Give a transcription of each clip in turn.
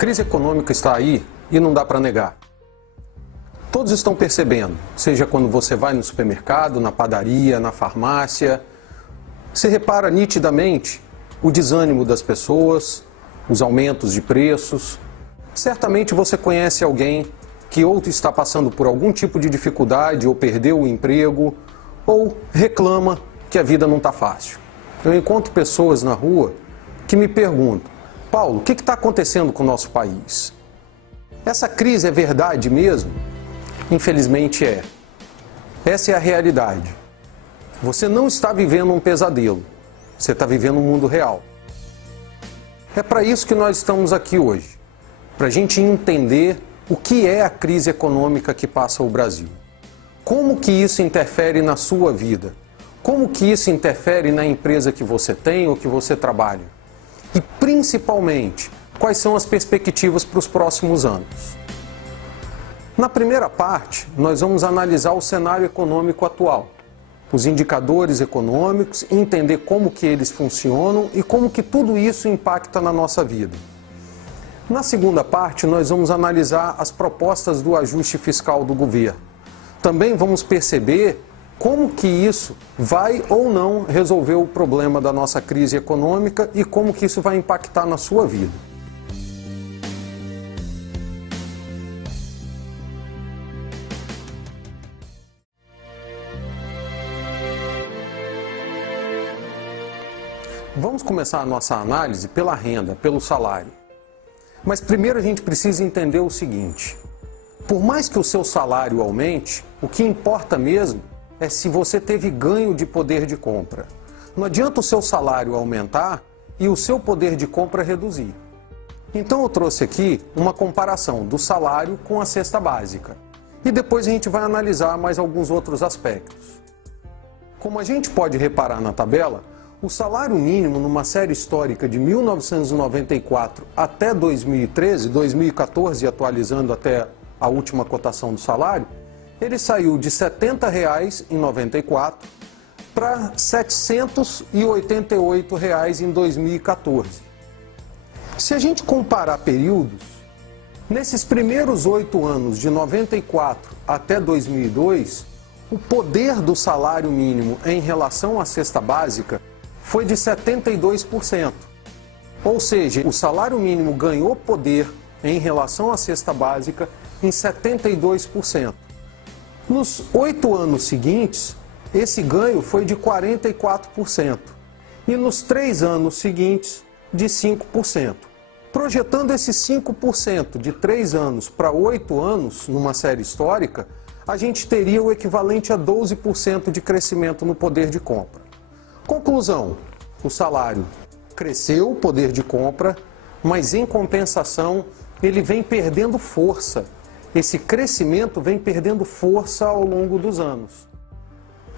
crise econômica está aí e não dá para negar. Todos estão percebendo, seja quando você vai no supermercado, na padaria, na farmácia, você repara nitidamente o desânimo das pessoas, os aumentos de preços. Certamente você conhece alguém que ou está passando por algum tipo de dificuldade, ou perdeu o emprego, ou reclama que a vida não está fácil. Eu encontro pessoas na rua que me perguntam: Paulo, o que está acontecendo com o nosso país? Essa crise é verdade mesmo? Infelizmente é. Essa é a realidade. Você não está vivendo um pesadelo, você está vivendo um mundo real. É para isso que nós estamos aqui hoje, para a gente entender o que é a crise econômica que passa o Brasil. Como que isso interfere na sua vida? Como que isso interfere na empresa que você tem ou que você trabalha? E principalmente, quais são as perspectivas para os próximos anos? Na primeira parte, nós vamos analisar o cenário econômico atual, os indicadores econômicos, entender como que eles funcionam e como que tudo isso impacta na nossa vida. Na segunda parte, nós vamos analisar as propostas do ajuste fiscal do governo. Também vamos perceber como que isso vai ou não resolver o problema da nossa crise econômica e como que isso vai impactar na sua vida. Vamos começar a nossa análise pela renda, pelo salário. Mas primeiro a gente precisa entender o seguinte: por mais que o seu salário aumente, o que importa mesmo é se você teve ganho de poder de compra. Não adianta o seu salário aumentar e o seu poder de compra reduzir. Então eu trouxe aqui uma comparação do salário com a cesta básica. E depois a gente vai analisar mais alguns outros aspectos. Como a gente pode reparar na tabela, o salário mínimo numa série histórica de 1994 até 2013, 2014, atualizando até a última cotação do salário, ele saiu de R$ 70,00 em 94 para R$ 788,00 em 2014. Se a gente comparar períodos, nesses primeiros 8 anos, de 94 até 2002, o poder do salário mínimo em relação à cesta básica foi de 72%. Ou seja, o salário mínimo ganhou poder em relação à cesta básica em 72%. Nos 8 anos seguintes, esse ganho foi de 44%. E nos 3 anos seguintes, de 5%. Projetando esses 5% de 3 anos para 8 anos, numa série histórica, a gente teria o equivalente a 12% de crescimento no poder de compra. Conclusão: o salário cresceu, o poder de compra, mas em compensação ele vem perdendo força. Esse crescimento vem perdendo força ao longo dos anos.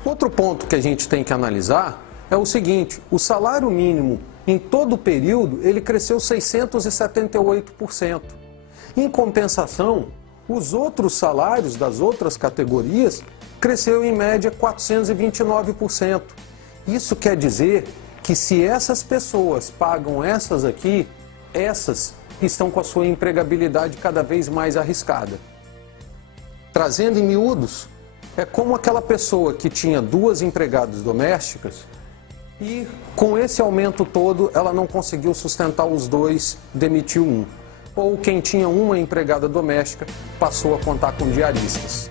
Outro ponto que a gente tem que analisar é o seguinte: o salário mínimo em todo o período ele cresceu 678%. Em compensação, os outros salários das outras categorias cresceu em média 429%. Isso quer dizer que se essas pessoas pagam essas aqui, essas estão com a sua empregabilidade cada vez mais arriscada. Trazendo em miúdos, é como aquela pessoa que tinha 2 empregadas domésticas e com esse aumento todo ela não conseguiu sustentar os 2, demitiu um. Ou quem tinha uma empregada doméstica passou a contar com diaristas.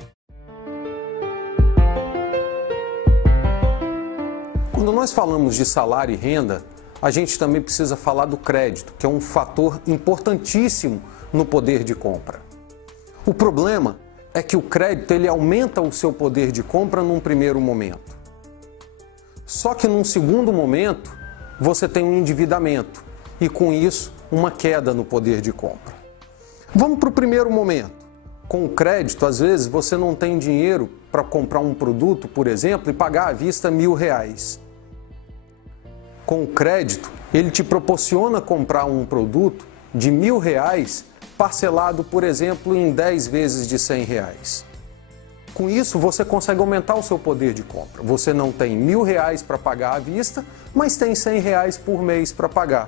Quando nós falamos de salário e renda, a gente também precisa falar do crédito, que é um fator importantíssimo no poder de compra. O problema é que o crédito ele aumenta o seu poder de compra num primeiro momento. Só que num segundo momento, você tem um endividamento e com isso uma queda no poder de compra. Vamos para o primeiro momento. Com o crédito, às vezes você não tem dinheiro para comprar um produto, por exemplo, e pagar à vista R$1.000. Com o crédito, ele te proporciona comprar um produto de R$1.000 parcelado, por exemplo, em 10 vezes de R$100. Com isso, você consegue aumentar o seu poder de compra. Você não tem R$1.000 para pagar à vista, mas tem R$100 por mês para pagar.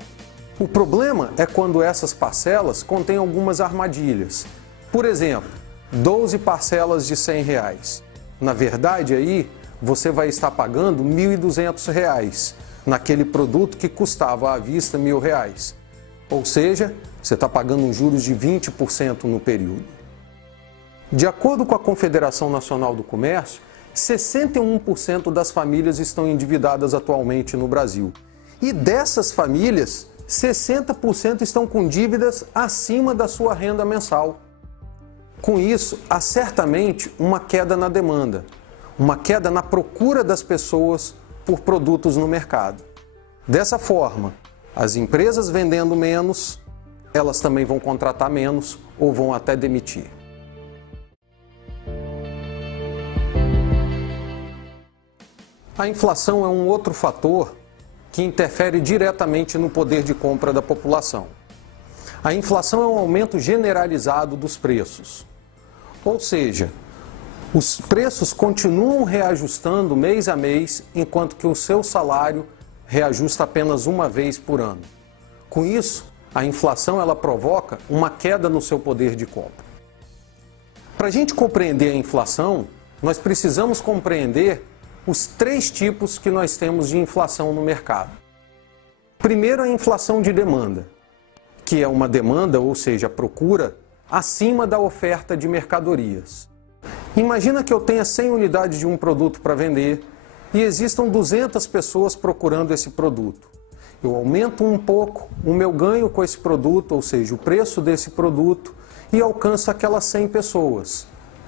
O problema é quando essas parcelas contêm algumas armadilhas. Por exemplo, 12 parcelas de R$100. Na verdade, aí você vai estar pagando R$1.200 naquele produto que custava à vista R$1.000. Ou seja, você está pagando juros de 20% no período. De acordo com a Confederação Nacional do Comércio, 61% das famílias estão endividadas atualmente no Brasil. E dessas famílias, 60% estão com dívidas acima da sua renda mensal. Com isso, há certamente uma queda na demanda, uma queda na procura das pessoas por produtos no mercado. Dessa forma, as empresas vendendo menos, elas também vão contratar menos ou vão até demitir. A inflação é um outro fator que interfere diretamente no poder de compra da população. A inflação é um aumento generalizado dos preços. Ou seja, os preços continuam reajustando mês a mês, enquanto que o seu salário reajusta apenas uma vez por ano. Com isso, a inflação ela provoca uma queda no seu poder de compra. Para a gente compreender a inflação, nós precisamos compreender os 3 tipos que nós temos de inflação no mercado. Primeiro, a inflação de demanda, que é uma demanda, ou seja, a procura, acima da oferta de mercadorias. Imagina que eu tenha 100 unidades de um produto para vender e existam 200 pessoas procurando esse produto. Eu aumento um pouco o meu ganho com esse produto, ou seja, o preço desse produto, e alcanço aquelas 100 pessoas.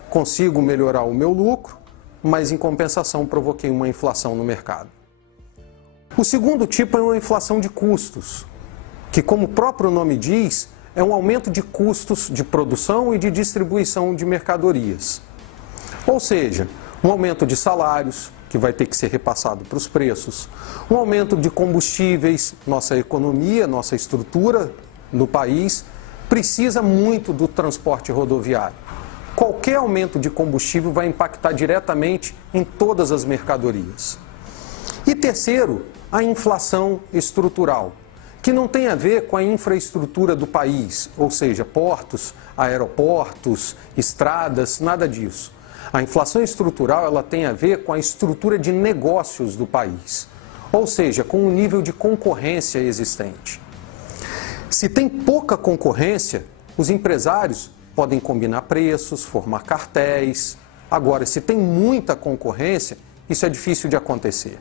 Consigo melhorar o meu lucro, mas em compensação provoquei uma inflação no mercado. O segundo tipo é uma inflação de custos, que, como o próprio nome diz, é um aumento de custos de produção e de distribuição de mercadorias. Ou seja, um aumento de salários, que vai ter que ser repassado para os preços, um aumento de combustíveis. Nossa economia, nossa estrutura no país precisa muito do transporte rodoviário. Qualquer aumento de combustível vai impactar diretamente em todas as mercadorias. E terceiro, a inflação estrutural, que não tem a ver com a infraestrutura do país, ou seja, portos, aeroportos, estradas, nada disso. A inflação estrutural ela tem a ver com a estrutura de negócios do país, ou seja, com o nível de concorrência existente. Se tem pouca concorrência, os empresários podem combinar preços, formar cartéis. Agora, se tem muita concorrência, isso é difícil de acontecer.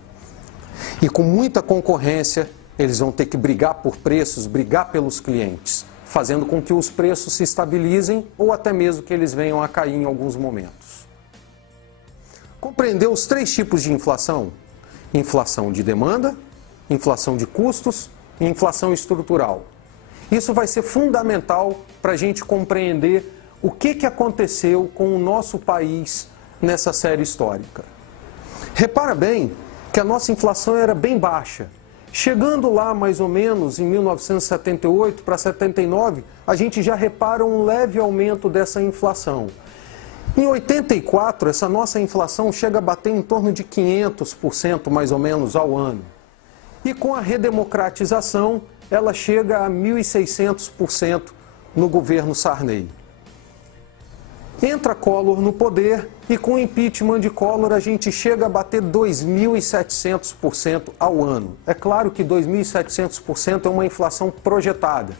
E com muita concorrência, eles vão ter que brigar por preços, brigar pelos clientes, fazendo com que os preços se estabilizem ou até mesmo que eles venham a cair em alguns momentos. Compreendeu os 3 tipos de inflação? Inflação de demanda, inflação de custos e inflação estrutural. Isso vai ser fundamental para a gente compreender o que aconteceu com o nosso país nessa série histórica. Repara bem que a nossa inflação era bem baixa. Chegando lá mais ou menos em 1978 para 79, a gente já repara um leve aumento dessa inflação. Em 84, essa nossa inflação chega a bater em torno de 500% mais ou menos ao ano. E com a redemocratização, ela chega a 1.600% no governo Sarney. Entra Collor no poder e com o impeachment de Collor a gente chega a bater 2.700% ao ano. É claro que 2.700% é uma inflação projetada.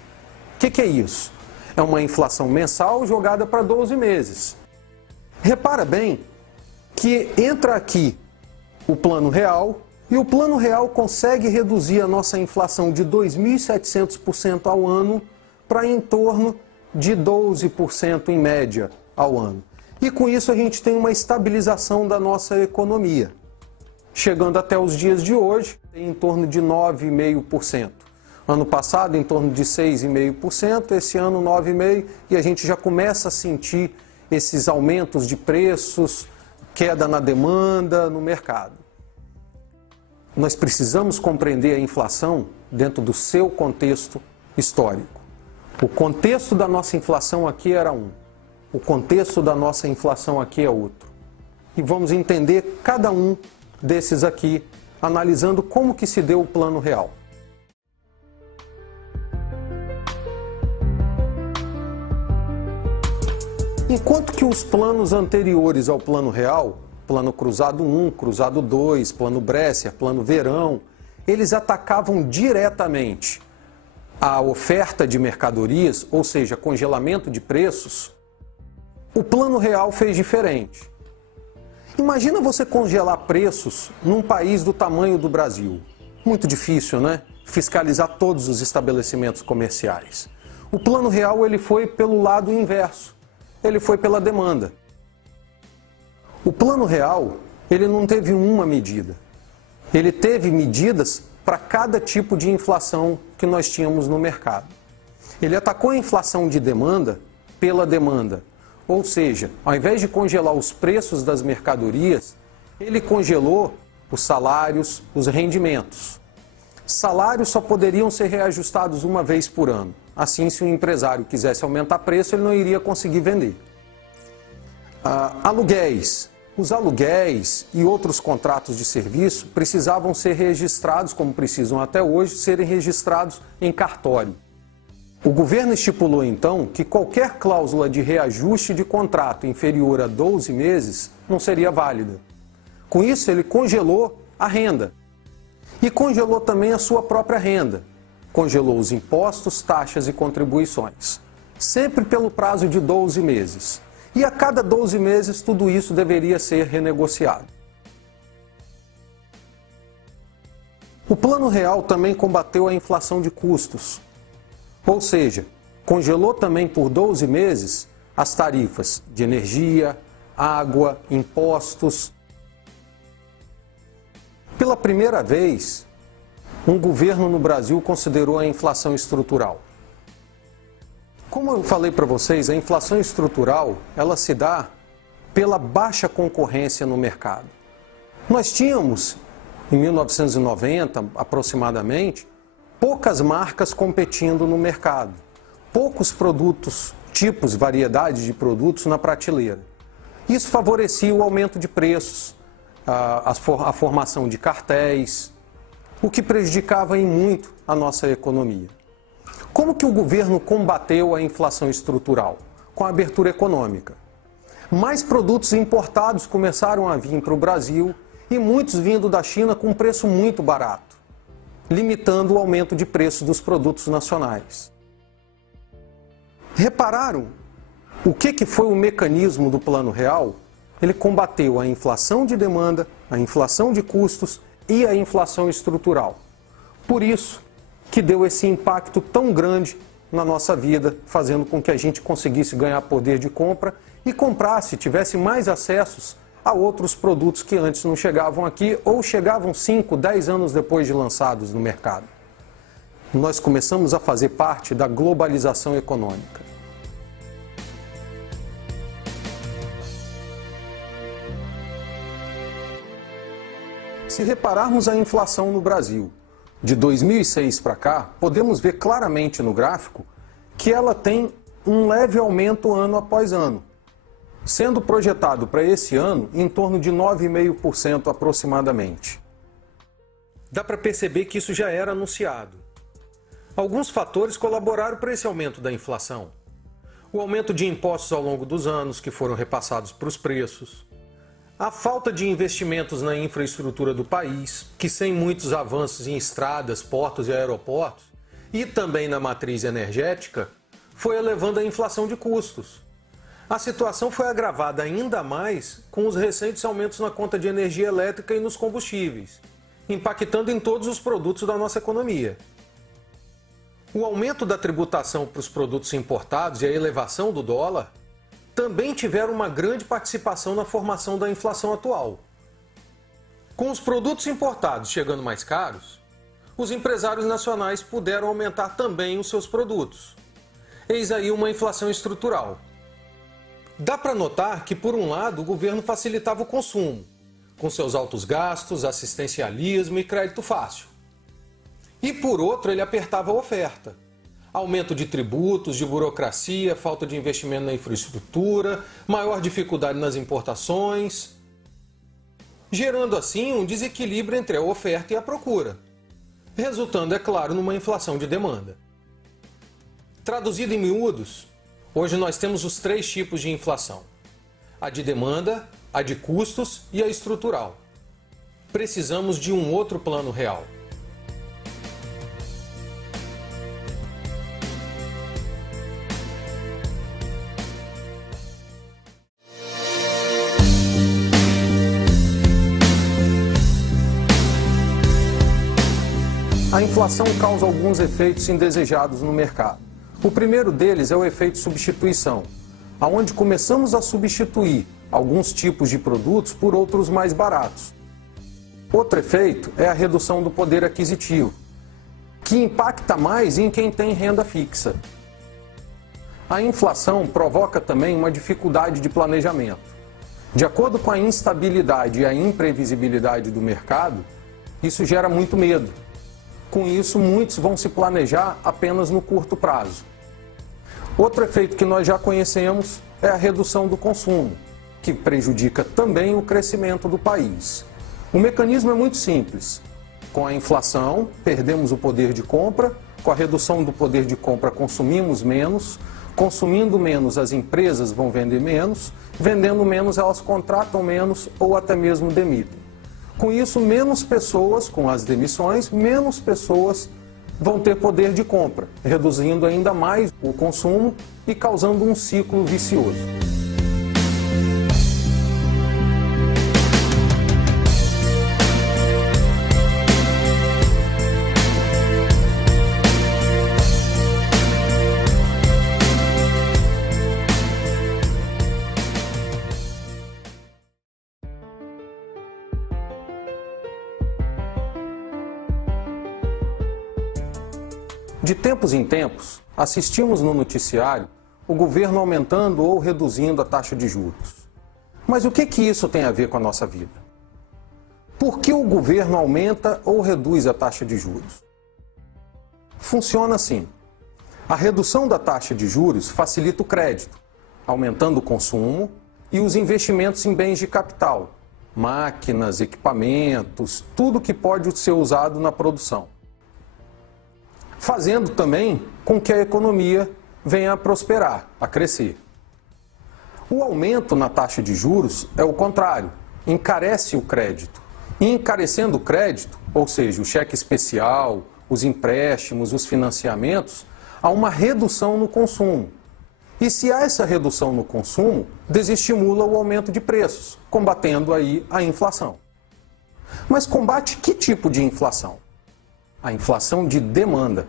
O que é isso? É uma inflação mensal jogada para 12 meses. Repara bem que entra aqui o Plano Real e o Plano Real consegue reduzir a nossa inflação de 2.700% ao ano para em torno de 12% em média ao ano. E com isso a gente tem uma estabilização da nossa economia, chegando até os dias de hoje em torno de 9,5%. Ano passado em torno de 6,5%, esse ano 9,5%, e a gente já começa a sentir esses aumentos de preços, queda na demanda no mercado. Nós precisamos compreender a inflação dentro do seu contexto histórico. O contexto da nossa inflação aqui era um, o contexto da nossa inflação aqui é outro. E vamos entender cada um desses aqui, analisando como que se deu o Plano Real. Enquanto que os planos anteriores ao Plano Real, Plano Cruzado 1, Cruzado 2, Plano Bresser, Plano Verão, eles atacavam diretamente a oferta de mercadorias, ou seja, congelamento de preços, o Plano Real fez diferente. Imagina você congelar preços num país do tamanho do Brasil. Muito difícil, né? Fiscalizar todos os estabelecimentos comerciais. O Plano Real ele foi pelo lado inverso. Ele foi pela demanda. O Plano Real ele não teve uma medida. Ele teve medidas para cada tipo de inflação que nós tínhamos no mercado. Ele atacou a inflação de demanda pela demanda. Ou seja, ao invés de congelar os preços das mercadorias, ele congelou os salários, os rendimentos. Salários só poderiam ser reajustados uma vez por ano. Assim, se o empresário quisesse aumentar preço, ele não iria conseguir vender. Aluguéis. Os aluguéis e outros contratos de serviço precisavam ser registrados, como precisam até hoje, serem registrados em cartório. O governo estipulou, então, que qualquer cláusula de reajuste de contrato inferior a 12 meses não seria válida. Com isso, ele congelou a renda. E congelou também a sua própria renda. Congelou os impostos, taxas e contribuições. Sempre pelo prazo de 12 meses. E a cada 12 meses, tudo isso deveria ser renegociado. O Plano Real também combateu a inflação de custos. Ou seja, congelou também por 12 meses as tarifas de energia, água, impostos. Pela primeira vez, um governo no Brasil considerou a inflação estrutural. Como eu falei para vocês, a inflação estrutural ela se dá pela baixa concorrência no mercado. Nós tínhamos, em 1990 aproximadamente, poucas marcas competindo no mercado, poucos produtos, tipos, variedades de produtos na prateleira. Isso favorecia o aumento de preços, a formação de cartéis, o que prejudicava em muito a nossa economia. Como que o governo combateu a inflação estrutural? Com a abertura econômica. Mais produtos importados começaram a vir para o Brasil e muitos vindo da China com preço muito barato, limitando o aumento de preço dos produtos nacionais. Repararam o que foi o mecanismo do Plano Real? Ele combateu a inflação de demanda, a inflação de custos e a inflação estrutural. Por isso que deu esse impacto tão grande na nossa vida, fazendo com que a gente conseguisse ganhar poder de compra e comprasse, tivesse mais acessos a outros produtos que antes não chegavam aqui ou chegavam 5, 10 anos depois de lançados no mercado. Nós começamos a fazer parte da globalização econômica. Se repararmos a inflação no Brasil, de 2006 para cá, podemos ver claramente no gráfico que ela tem um leve aumento ano após ano, sendo projetado para esse ano em torno de 9,5% aproximadamente. Dá para perceber que isso já era anunciado. Alguns fatores colaboraram para esse aumento da inflação. O aumento de impostos ao longo dos anos, que foram repassados para os preços. A falta de investimentos na infraestrutura do país, que sem muitos avanços em estradas, portos e aeroportos, e também na matriz energética, foi elevando a inflação de custos. A situação foi agravada ainda mais com os recentes aumentos na conta de energia elétrica e nos combustíveis, impactando em todos os produtos da nossa economia. O aumento da tributação para os produtos importados e a elevação do dólar também tiveram uma grande participação na formação da inflação atual. Com os produtos importados chegando mais caros, os empresários nacionais puderam aumentar também os seus produtos. Eis aí uma inflação estrutural. Dá para notar que, por um lado, o governo facilitava o consumo, com seus altos gastos, assistencialismo e crédito fácil. E, por outro, ele apertava a oferta. Aumento de tributos, de burocracia, falta de investimento na infraestrutura, maior dificuldade nas importações, gerando assim um desequilíbrio entre a oferta e a procura, resultando, é claro, numa inflação de demanda. Traduzido em miúdos, Hoje nós temos os 3 tipos de inflação: a de demanda, a de custos e a estrutural. Precisamos de um outro plano real. A inflação causa alguns efeitos indesejados no mercado. O primeiro deles é o efeito substituição, onde começamos a substituir alguns tipos de produtos por outros mais baratos. Outro efeito é a redução do poder aquisitivo, que impacta mais em quem tem renda fixa. A inflação provoca também uma dificuldade de planejamento. De acordo com a instabilidade e a imprevisibilidade do mercado, isso gera muito medo. Com isso, muitos vão se planejar apenas no curto prazo. Outro efeito que nós já conhecemos é a redução do consumo, que prejudica também o crescimento do país. O mecanismo é muito simples. Com a inflação, perdemos o poder de compra, com a redução do poder de compra, consumimos menos, consumindo menos, as empresas vão vender menos, vendendo menos, elas contratam menos ou até mesmo demitem. Com isso, menos pessoas, com as demissões, menos pessoas vão ter poder de compra, reduzindo ainda mais o consumo e causando um ciclo vicioso. De tempos em tempos, assistimos no noticiário o governo aumentando ou reduzindo a taxa de juros. Mas o que isso tem a ver com a nossa vida? Por que o governo aumenta ou reduz a taxa de juros? Funciona assim. A redução da taxa de juros facilita o crédito, aumentando o consumo e os investimentos em bens de capital, máquinas, equipamentos, tudo que pode ser usado na produção, fazendo também com que a economia venha a prosperar, a crescer. O aumento na taxa de juros é o contrário, encarece o crédito. E encarecendo o crédito, ou seja, o cheque especial, os empréstimos, os financiamentos, há uma redução no consumo. E se há essa redução no consumo, desestimula o aumento de preços, combatendo aí a inflação. Mas combate que tipo de inflação? A inflação de demanda.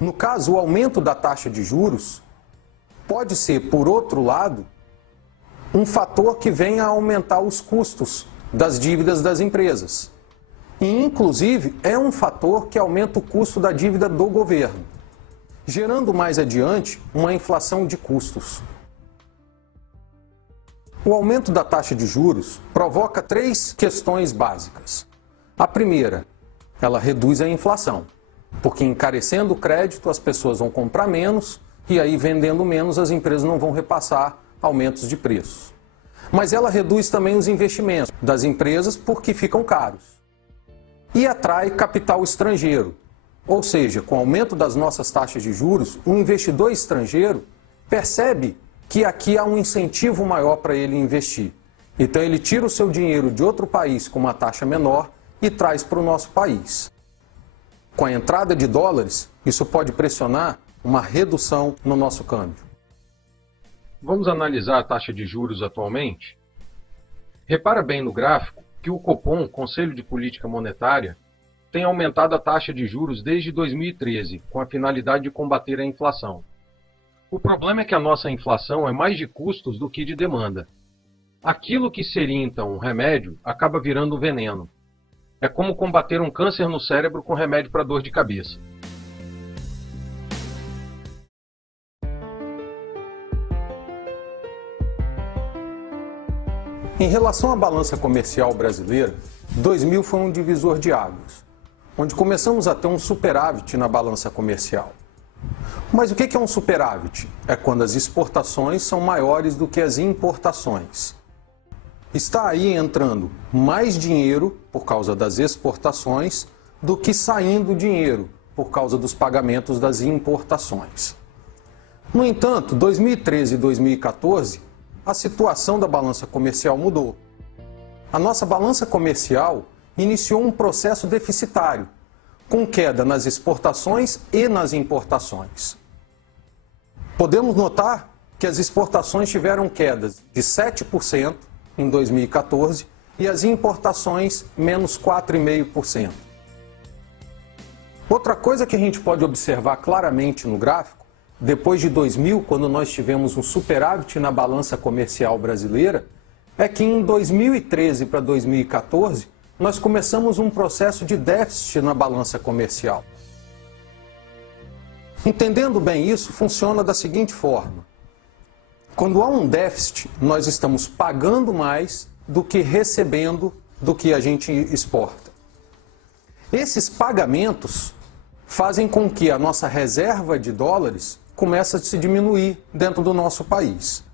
No caso, o aumento da taxa de juros pode ser, por outro lado, um fator que venha a aumentar os custos das dívidas das empresas. E, inclusive, é um fator que aumenta o custo da dívida do governo, gerando mais adiante uma inflação de custos. O aumento da taxa de juros provoca 3 questões básicas. A primeira, ela reduz a inflação, porque encarecendo o crédito as pessoas vão comprar menos e aí vendendo menos as empresas não vão repassar aumentos de preços. Mas ela reduz também os investimentos das empresas porque ficam caros. E atrai capital estrangeiro, ou seja, com o aumento das nossas taxas de juros, um investidor estrangeiro percebe que aqui há um incentivo maior para ele investir. Então ele tira o seu dinheiro de outro país com uma taxa menor e traz para o nosso país. Com a entrada de dólares, isso pode pressionar uma redução no nosso câmbio. Vamos analisar a taxa de juros atualmente? Repara bem no gráfico que o Copom, Conselho de Política Monetária, tem aumentado a taxa de juros desde 2013, com a finalidade de combater a inflação. O problema é que a nossa inflação é mais de custos do que de demanda. Aquilo que seria então um remédio acaba virando um veneno. É como combater um câncer no cérebro com remédio para dor de cabeça. Em relação à balança comercial brasileira, 2000 foi um divisor de águas, onde começamos a ter um superávit na balança comercial. Mas o que é um superávit? É quando as exportações são maiores do que as importações. Está aí entrando mais dinheiro por causa das exportações do que saindo dinheiro por causa dos pagamentos das importações. No entanto, 2013 e 2014, a situação da balança comercial mudou. A nossa balança comercial iniciou um processo deficitário, com queda nas exportações e nas importações. Podemos notar que as exportações tiveram quedas de 7% em 2014 e as importações menos 4,5%. Outra coisa que a gente pode observar claramente no gráfico, depois de 2000, quando nós tivemos um superávit na balança comercial brasileira, é que em 2013 para 2014, nós começamos um processo de déficit na balança comercial. Entendendo bem isso, funciona da seguinte forma. Quando há um déficit, nós estamos pagando mais do que recebendo do que a gente exporta. Esses pagamentos fazem com que a nossa reserva de dólares comece a se diminuir dentro do nosso país.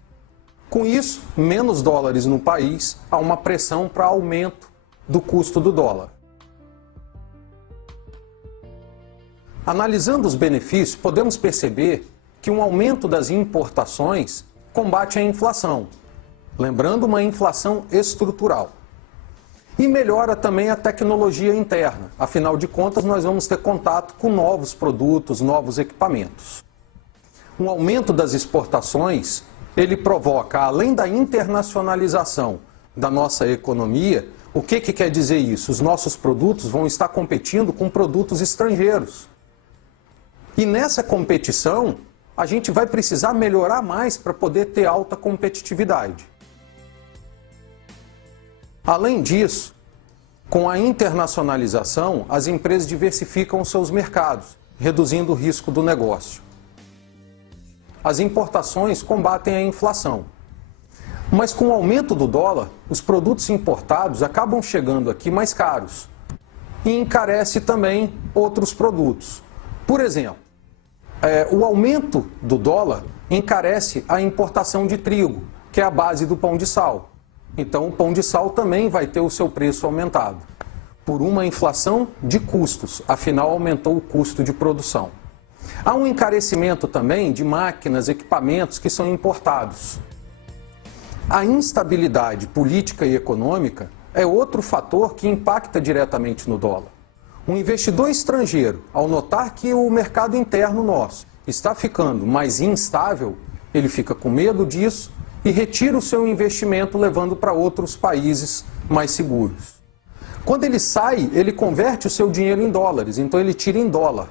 Com isso, menos dólares no país, há uma pressão para aumento do custo do dólar. Analisando os benefícios, podemos perceber que um aumento das importações combate a inflação, lembrando uma inflação estrutural. E melhora também a tecnologia interna, afinal de contas nós vamos ter contato com novos produtos, novos equipamentos. Um aumento das exportações, ele provoca, além da internacionalização da nossa economia, o que quer dizer isso? Os nossos produtos vão estar competindo com produtos estrangeiros. E nessa competição, a gente vai precisar melhorar mais para poder ter alta competitividade. Além disso, com a internacionalização, as empresas diversificam os seus mercados, reduzindo o risco do negócio. As importações combatem a inflação. Mas com o aumento do dólar, os produtos importados acabam chegando aqui mais caros e encarece também outros produtos. Por exemplo, o aumento do dólar encarece a importação de trigo, que é a base do pão de sal. Então o pão de sal também vai ter o seu preço aumentado, por uma inflação de custos, afinal aumentou o custo de produção. Há um encarecimento também de máquinas, equipamentos que são importados. A instabilidade política e econômica é outro fator que impacta diretamente no dólar. Um investidor estrangeiro, ao notar que o mercado interno nosso está ficando mais instável, ele fica com medo disso e retira o seu investimento levando para outros países mais seguros. Quando ele sai, ele converte o seu dinheiro em dólares, então ele tira em dólar,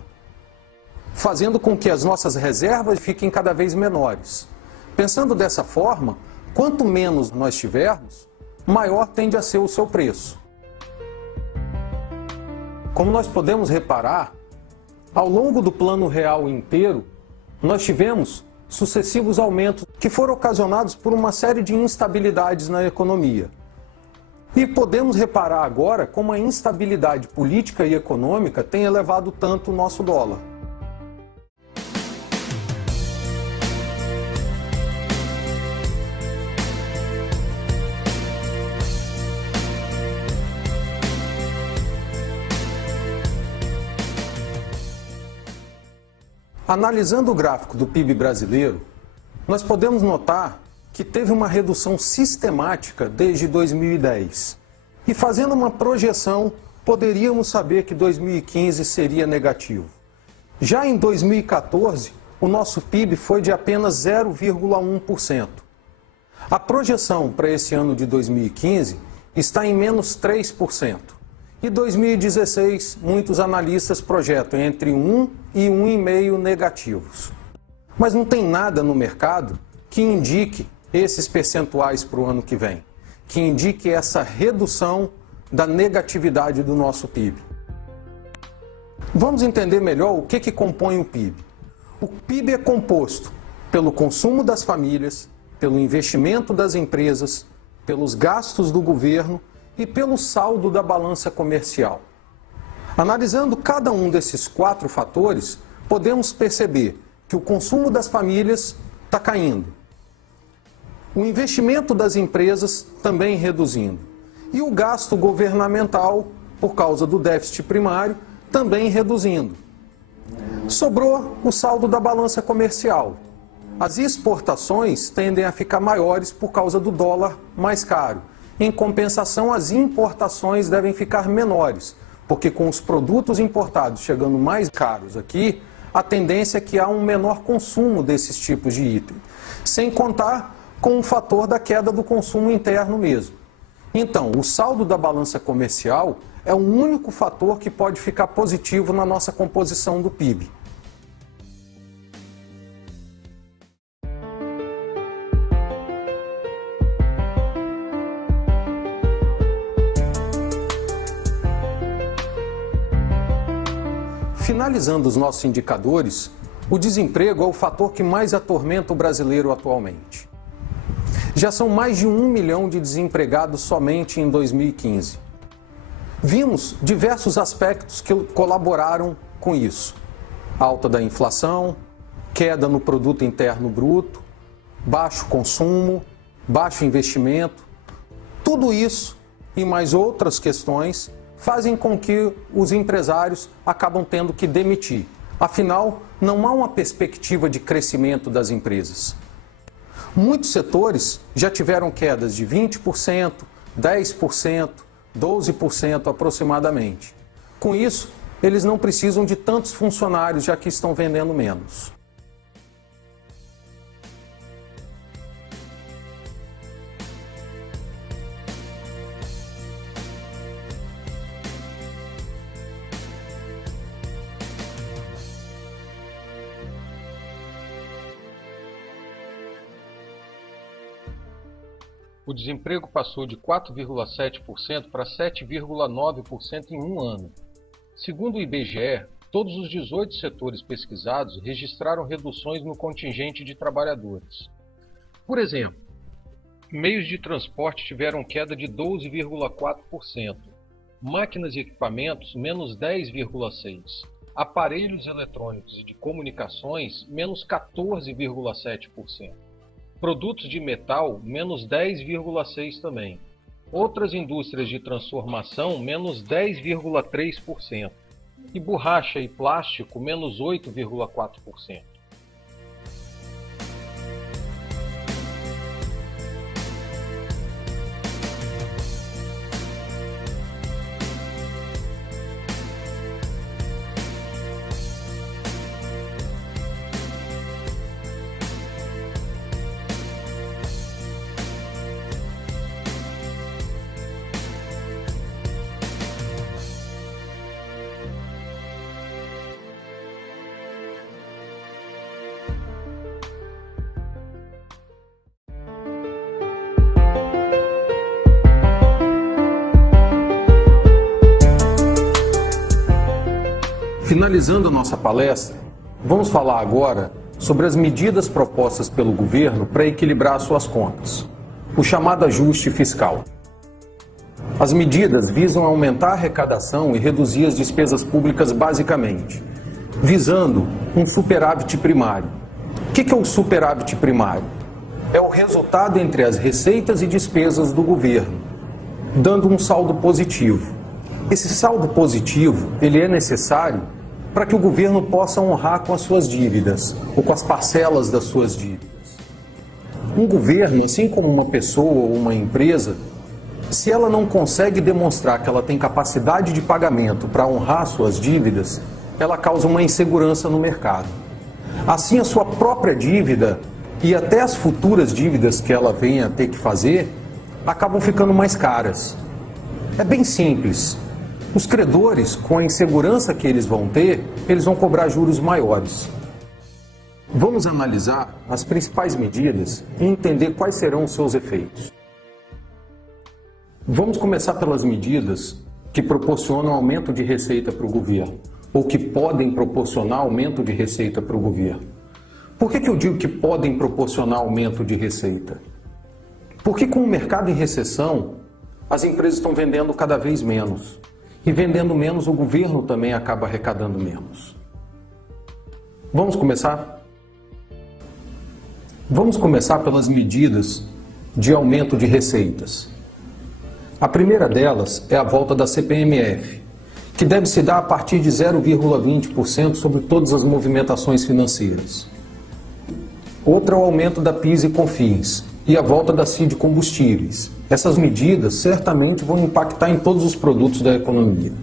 fazendo com que as nossas reservas fiquem cada vez menores. Pensando dessa forma, quanto menos nós tivermos, maior tende a ser o seu preço. Como nós podemos reparar, ao longo do plano real inteiro, nós tivemos sucessivos aumentos que foram ocasionados por uma série de instabilidades na economia. E podemos reparar agora como a instabilidade política e econômica tem elevado tanto o nosso dólar. Analisando o gráfico do PIB brasileiro, nós podemos notar que teve uma redução sistemática desde 2010. E fazendo uma projeção, poderíamos saber que 2015 seria negativo. Já em 2014, o nosso PIB foi de apenas 0,1%. A projeção para esse ano de 2015 está em menos 3%. E 2016, muitos analistas projetam entre 1 e 1,5 negativos. Mas não tem nada no mercado que indique esses percentuais para o ano que vem, que indique essa redução da negatividade do nosso PIB. Vamos entender melhor o que compõe o PIB. O PIB é composto pelo consumo das famílias, pelo investimento das empresas, pelos gastos do governo e pelo saldo da balança comercial. Analisando cada um desses 4 fatores, podemos perceber que o consumo das famílias está caindo, o investimento das empresas também reduzindo e o gasto governamental, por causa do déficit primário, também reduzindo. Sobrou o saldo da balança comercial. As exportações tendem a ficar maiores por causa do dólar mais caro. Em compensação, as importações devem ficar menores, porque com os produtos importados chegando mais caros aqui, a tendência é que há um menor consumo desses tipos de item, sem contar com o fator da queda do consumo interno mesmo. Então, o saldo da balança comercial é o único fator que pode ficar positivo na nossa composição do PIB. Finalizando os nossos indicadores, o desemprego é o fator que mais atormenta o brasileiro atualmente. Já são mais de 1 milhão de desempregados somente em 2015. Vimos diversos aspectos que colaboraram com isso. Alta da inflação, queda no produto interno bruto, baixo consumo, baixo investimento. Tudo isso e mais outras questões fazem com que os empresários acabam tendo que demitir. Afinal, não há uma perspectiva de crescimento das empresas. Muitos setores já tiveram quedas de 20%, 10%, 12% aproximadamente. Com isso, eles não precisam de tantos funcionários, já que estão vendendo menos. O desemprego passou de 4,7% para 7,9% em um ano. Segundo o IBGE, todos os 18 setores pesquisados registraram reduções no contingente de trabalhadores. Por exemplo, meios de transporte tiveram queda de 12,4%, máquinas e equipamentos menos 10,6%, aparelhos eletrônicos e de comunicações menos 14,7%. Produtos de metal, menos 10,6% também. Outras indústrias de transformação, menos 10,3%. E borracha e plástico, menos 8,4%. Finalizando a nossa palestra, vamos falar agora sobre as medidas propostas pelo governo para equilibrar suas contas, o chamado ajuste fiscal. As medidas visam aumentar a arrecadação e reduzir as despesas públicas basicamente, visando um superávit primário. O que é o superávit primário? É o resultado entre as receitas e despesas do governo, dando um saldo positivo. Esse saldo positivo, ele é necessário para que o governo possa honrar com as suas dívidas, ou com as parcelas das suas dívidas. Um governo, assim como uma pessoa ou uma empresa, se ela não consegue demonstrar que ela tem capacidade de pagamento para honrar suas dívidas, ela causa uma insegurança no mercado. Assim, a sua própria dívida e até as futuras dívidas que ela venha a ter que fazer, acabam ficando mais caras. É bem simples. Os credores, com a insegurança que eles vão ter, eles vão cobrar juros maiores. Vamos analisar as principais medidas e entender quais serão os seus efeitos. Vamos começar pelas medidas que proporcionam aumento de receita para o governo, ou que podem proporcionar aumento de receita para o governo. Por que eu digo que podem proporcionar aumento de receita? Porque com o mercado em recessão, as empresas estão vendendo cada vez menos. E vendendo menos, o governo também acaba arrecadando menos. Vamos começar? Vamos começar pelas medidas de aumento de receitas. A primeira delas é a volta da CPMF, que deve se dar a partir de 0,20% sobre todas as movimentações financeiras. Outra é o aumento da PIS e COFINS e a volta da CID Combustíveis. Essas medidas certamente vão impactar em todos os produtos da economia.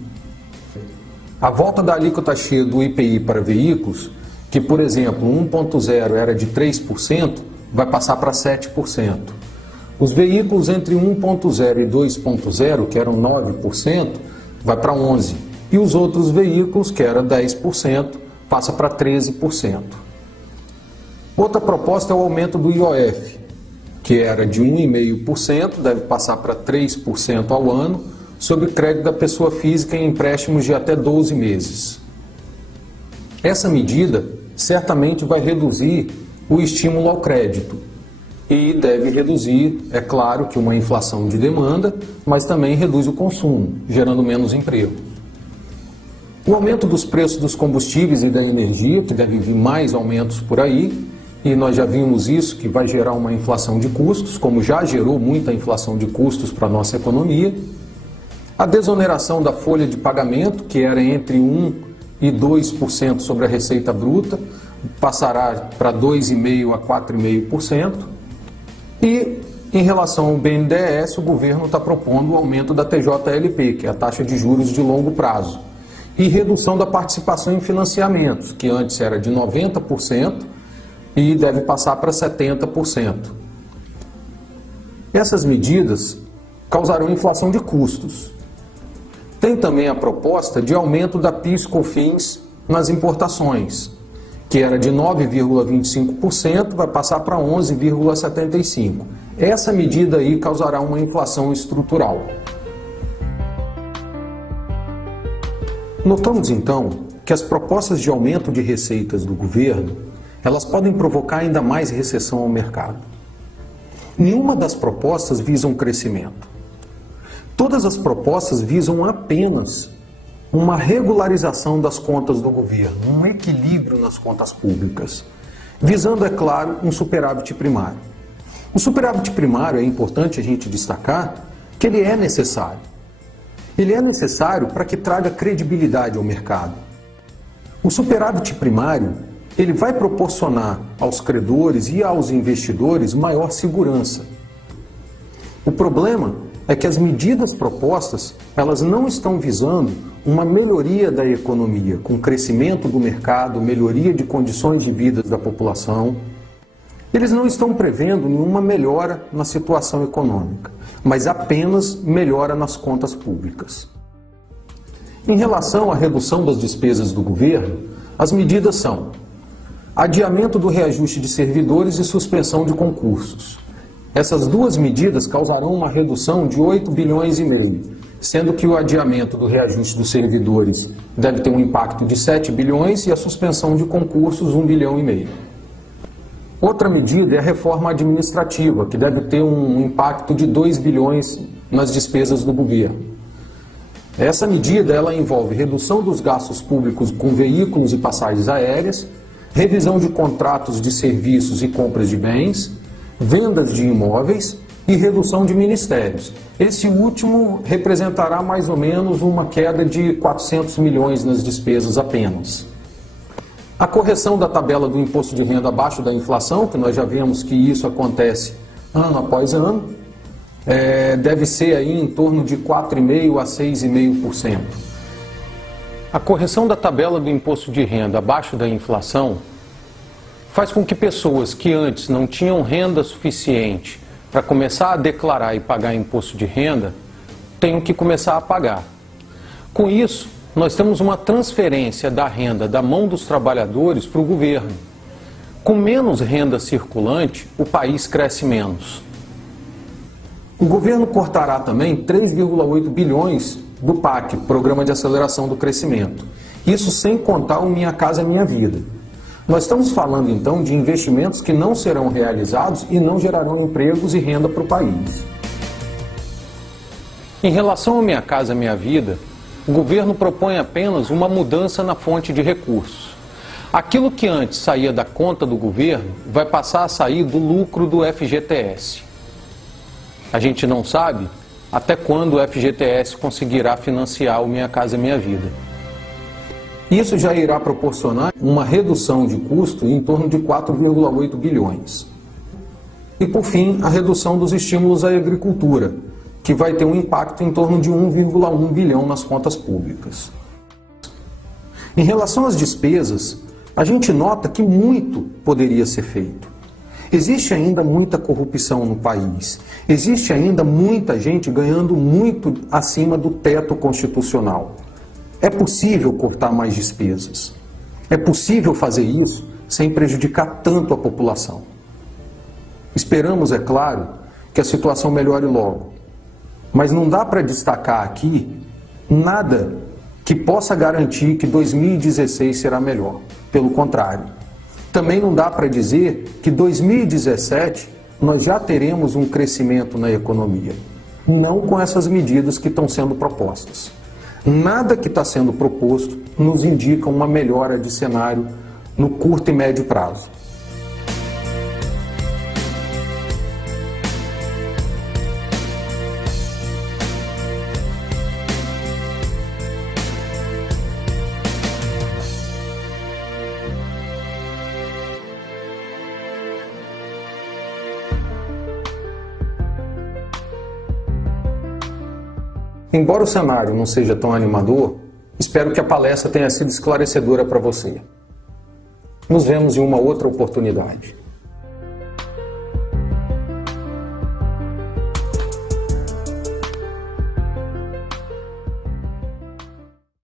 A volta da alíquota cheia do IPI para veículos, que, por exemplo, 1.0 era de 3%, vai passar para 7%. Os veículos entre 1.0 e 2.0, que eram 9%, vai para 11%. E os outros veículos, que era 10%, passa para 13%. Outra proposta é o aumento do IOF, que era de 1,5%, deve passar para 3% ao ano, sobre crédito da pessoa física em empréstimos de até 12 meses. Essa medida certamente vai reduzir o estímulo ao crédito e deve reduzir, é claro, que uma inflação de demanda, mas também reduz o consumo, gerando menos emprego. O aumento dos preços dos combustíveis e da energia, que deve vir mais aumentos por aí, e nós já vimos isso, que vai gerar uma inflação de custos, como já gerou muita inflação de custos para a nossa economia. A desoneração da folha de pagamento, que era entre 1% e 2% sobre a receita bruta, passará para 2,5% a 4,5%. E, em relação ao BNDES, o governo está propondo o aumento da TJLP, que é a taxa de juros de longo prazo, e redução da participação em financiamentos, que antes era de 90% e deve passar para 70%. Essas medidas causarão inflação de custos. Tem também a proposta de aumento da PIS/COFINS nas importações, que era de 9,25%, vai passar para 11,75%. Essa medida aí causará uma inflação estrutural. Notamos então que as propostas de aumento de receitas do governo, elas podem provocar ainda mais recessão ao mercado. Nenhuma das propostas visa um crescimento. Todas as propostas visam apenas uma regularização das contas do governo, um equilíbrio nas contas públicas, visando, é claro, um superávit primário. O superávit primário é importante a gente destacar que ele é necessário. Ele é necessário para que traga credibilidade ao mercado. O superávit primário, ele vai proporcionar aos credores e aos investidores maior segurança. O problema é que as medidas propostas, elas não estão visando uma melhoria da economia, com crescimento do mercado, melhoria de condições de vida da população. Eles não estão prevendo nenhuma melhora na situação econômica, mas apenas melhora nas contas públicas. Em relação à redução das despesas do governo, as medidas são adiamento do reajuste de servidores e suspensão de concursos. Essas duas medidas causarão uma redução de 8 bilhões e meio, sendo que o adiamento do reajuste dos servidores deve ter um impacto de 7 bilhões e a suspensão de concursos 1 bilhão e meio. Outra medida é a reforma administrativa, que deve ter um impacto de 2 bilhões nas despesas do governo. Essa medida ela envolve redução dos gastos públicos com veículos e passagens aéreas, revisão de contratos de serviços e compras de bens, vendas de imóveis e redução de ministérios. Esse último representará mais ou menos uma queda de 400 milhões nas despesas apenas. A correção da tabela do imposto de renda abaixo da inflação, que nós já vemos que isso acontece ano após ano, deve ser aí em torno de 4,5% a 6,5%. A correção da tabela do imposto de renda abaixo da inflação faz com que pessoas que antes não tinham renda suficiente para começar a declarar e pagar imposto de renda tenham que começar a pagar. Com isso, nós temos uma transferência da renda da mão dos trabalhadores para o governo. Com menos renda circulante, o país cresce menos. O governo cortará também 3,8 bilhões do PAC, Programa de Aceleração do Crescimento. Isso sem contar o Minha Casa Minha Vida. Nós estamos falando então de investimentos que não serão realizados e não gerarão empregos e renda para o país. Em relação ao Minha Casa Minha Vida, o governo propõe apenas uma mudança na fonte de recursos. Aquilo que antes saía da conta do governo vai passar a sair do lucro do FGTS. A gente não sabe até quando o FGTS conseguirá financiar o Minha Casa Minha Vida. Isso já irá proporcionar uma redução de custo em torno de 4,8 bilhões. E, por fim, a redução dos estímulos à agricultura, que vai ter um impacto em torno de 1,1 bilhão nas contas públicas. Em relação às despesas, a gente nota que muito poderia ser feito. Existe ainda muita corrupção no país. Existe ainda muita gente ganhando muito acima do teto constitucional. É possível cortar mais despesas. É possível fazer isso sem prejudicar tanto a população. Esperamos, é claro, que a situação melhore logo. Mas não dá para destacar aqui nada que possa garantir que 2016 será melhor. Pelo contrário. Também não dá para dizer que 2017 nós já teremos um crescimento na economia. Não com essas medidas que estão sendo propostas. Nada que está sendo proposto nos indica uma melhora de cenário no curto e médio prazo. Embora o cenário não seja tão animador, espero que a palestra tenha sido esclarecedora para você. Nos vemos em uma outra oportunidade.